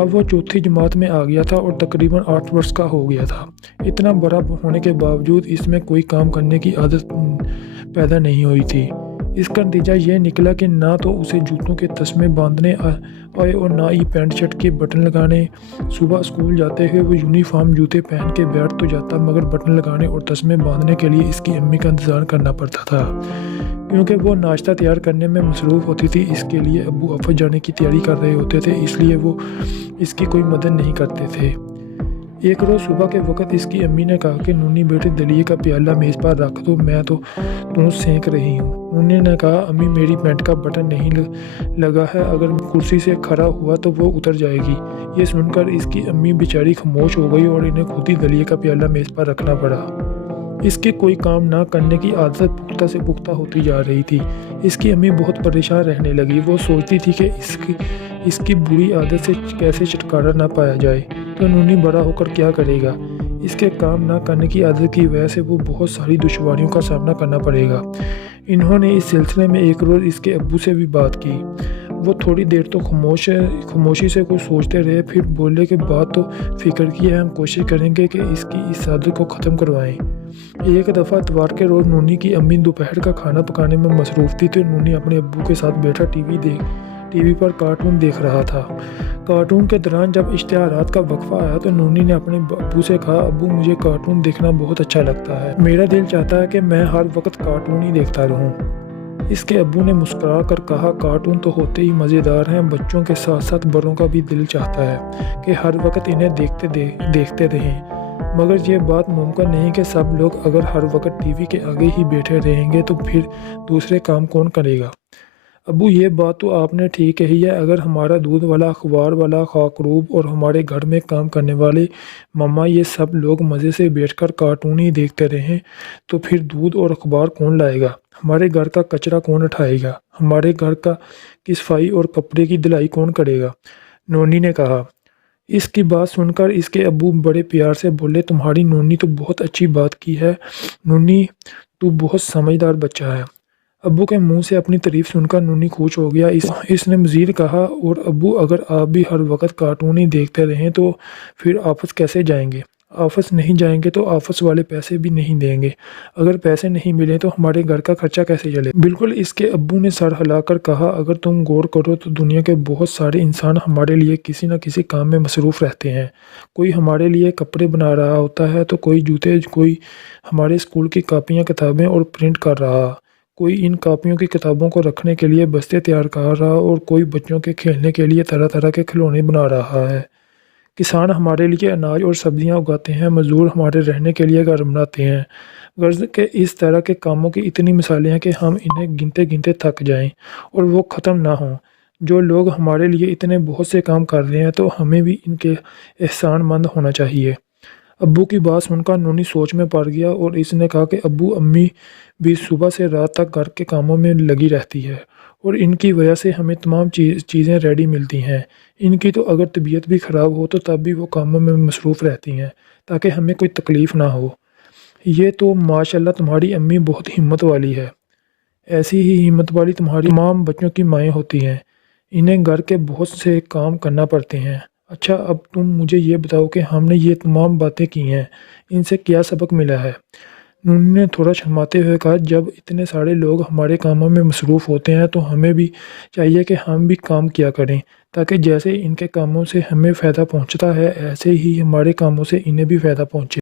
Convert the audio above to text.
अब वो चौथी जमात में आ गया था और तकरीबन 8 वर्ष का हो गया था। इतना बड़ा होने के बावजूद इसमें कोई काम करने की आदत पैदा नहीं हुई थी। इसका नतीजा ये निकला कि ना तो उसे जूतों के तस्मे बांधने आए और ना ही पैंट शर्ट के बटन लगाने। सुबह स्कूल जाते हुए वो यूनिफॉर्म जूते पहन के बैठ तो जाता, मगर बटन लगाने और तस्मे बांधने के लिए इसकी अम्मी का इंतज़ार करना पड़ता था। क्योंकि वो नाश्ता तैयार करने में मसरूफ़ होती थी, इसके लिए अब्बू ऑफिस जाने की तैयारी कर रहे होते थे, इसलिए वो इसकी कोई मदद नहीं करते थे। एक रोज़ सुबह के वक्त इसकी अम्मी ने कहा कि नूनी बेटे दलिए का प्याला मेज़ पर रख दो, मैं तो दूध सेंक रही हूँ। नूनी ने कहा, अम्मी मेरी पैंट का बटन नहीं लगा है, अगर कुर्सी से खड़ा हुआ तो वो उतर जाएगी। ये सुनकर इसकी अम्मी बेचारी खामोश हो गई और इन्हें खुद ही दलिए का प्याला मेज़ पर रखना पड़ा। इसके कोई काम ना करने की आदत पुख्ता से पुख्ता होती जा रही थी। इसकी अम्मी बहुत परेशान रहने लगी। वो सोचती थी कि इसकी बुरी आदत से कैसे छुटकारा ना पाया जाए, तो नूनी बड़ा होकर क्या करेगा। इसके काम ना करने की आदत की वजह से वो बहुत सारी दुश्वारियों का सामना करना पड़ेगा। इन्होंने इस सिलसिले में एक रोज़ इसके अब्बू से भी बात की। वो थोड़ी देर तो खामोशी से कुछ सोचते रहे, फिर बोले कि बात तो फिक्र की है, हम कोशिश करेंगे कि इसकी इस आदत को ख़त्म करवाएं। एक दफ़ा इतवार के रोज़ नूनी की अम्मी दोपहर का खाना पकाने में मसरूफ़ थी, तो नूनी अपने अब्बू के साथ बैठा टीवी पर कार्टून देख रहा था। कार्टून के दौरान जब इश्तिहारात का वक्फा आया तो नूनी ने अपने अब्बू से कहा, अब्बू मुझे कार्टून देखना बहुत अच्छा लगता है, मेरा दिल चाहता है कि मैं हर वक्त कार्टून ही देखता रहूं। इसके अब्बू ने मुस्कुरा कर कहा, कार्टून तो होते ही मज़ेदार हैं, बच्चों के साथ साथ बड़ों का भी दिल चाहता है कि हर वक्त इन्हें देखते रहें, मगर ये बात मुमकिन नहीं कि सब लोग अगर हर वक्त टीवी के आगे ही बैठे रहेंगे तो फिर दूसरे काम कौन करेगा। अब्बू ये बात तो आपने ठीक कही है, अगर हमारा दूध वाला, अखबार वाला, खाकरूब और हमारे घर में काम करने वाले मम्मा ये सब लोग मज़े से बैठकर कार्टून ही देखते रहें तो फिर दूध और अखबार कौन लाएगा, हमारे घर का कचरा कौन उठाएगा, हमारे घर की सफाई और कपड़े की धुलाई कौन करेगा, नोनी ने कहा। इसकी बात सुनकर इसके अब्बू बड़े प्यार से बोले, तुम्हारी नोनी तो बहुत अच्छी बात की है, नोनी तू बहुत समझदार बच्चा है। अब्बू के मुंह से अपनी तारीफ सुनकर नूनी खुश हो गया। इसने मज़ीद कहा, और अब्बू अगर आप भी हर वक्त कार्टून ही देखते रहें तो फिर ऑफिस कैसे जाएंगे, ऑफिस नहीं जाएंगे तो ऑफिस वाले पैसे भी नहीं देंगे, अगर पैसे नहीं मिले तो हमारे घर का खर्चा कैसे चले। बिल्कुल, इसके अब्बू ने सर हिलाकर कहा, अगर तुम गौर करो तो दुनिया के बहुत सारे इंसान हमारे लिए किसी न किसी काम में मसरूफ़ रहते हैं। कोई हमारे लिए कपड़े बना रहा होता है, तो कोई जूते, कोई हमारे स्कूल की कापियाँ किताबें और प्रिंट कर रहा, कोई इन कापियों की किताबों को रखने के लिए बस्ते तैयार कर रहा और कोई बच्चों के खेलने के लिए तरह तरह के खिलौने बना रहा है। किसान हमारे लिए अनाज और सब्जियां उगाते हैं, मज़दूर हमारे रहने के लिए घर बनाते हैं। गर्ज के इस तरह के कामों की इतनी मिसालें हैं कि हम इन्हें गिनते गिनते थक जाएं और वो ख़त्म ना हों। जो लोग हमारे लिए इतने बहुत से काम कर रहे हैं, तो हमें भी इनके एहसानमंद होना चाहिए। अब्बू की बात सुनकर नूनी सोच में पड़ गया और इसने कहा कि अब्बू अम्मी भी सुबह से रात तक घर के कामों में लगी रहती है और इनकी वजह से हमें तमाम चीज़ें रेडी मिलती हैं। इनकी तो अगर तबीयत भी ख़राब हो तो तब भी वो कामों में मसरूफ़ रहती हैं ताकि हमें कोई तकलीफ़ ना हो। ये तो माशाल्लाह तुम्हारी अम्मी बहुत हिम्मत वाली है। ऐसी ही हिम्मत वाली तुम्हारी तमाम बच्चों की माएँ होती हैं। इन्हें घर के बहुत से काम करना पड़ते हैं। अच्छा, अब तुम मुझे ये बताओ कि हमने ये तमाम बातें की हैं, इनसे क्या सबक मिला है। नूनी ने थोड़ा शर्माते हुए कहा, जब इतने सारे लोग हमारे कामों में मसरूफ़ होते हैं तो हमें भी चाहिए कि हम भी काम किया करें, ताकि जैसे इनके कामों से हमें फ़ायदा पहुंचता है ऐसे ही हमारे कामों से इन्हें भी फ़ायदा पहुंचे।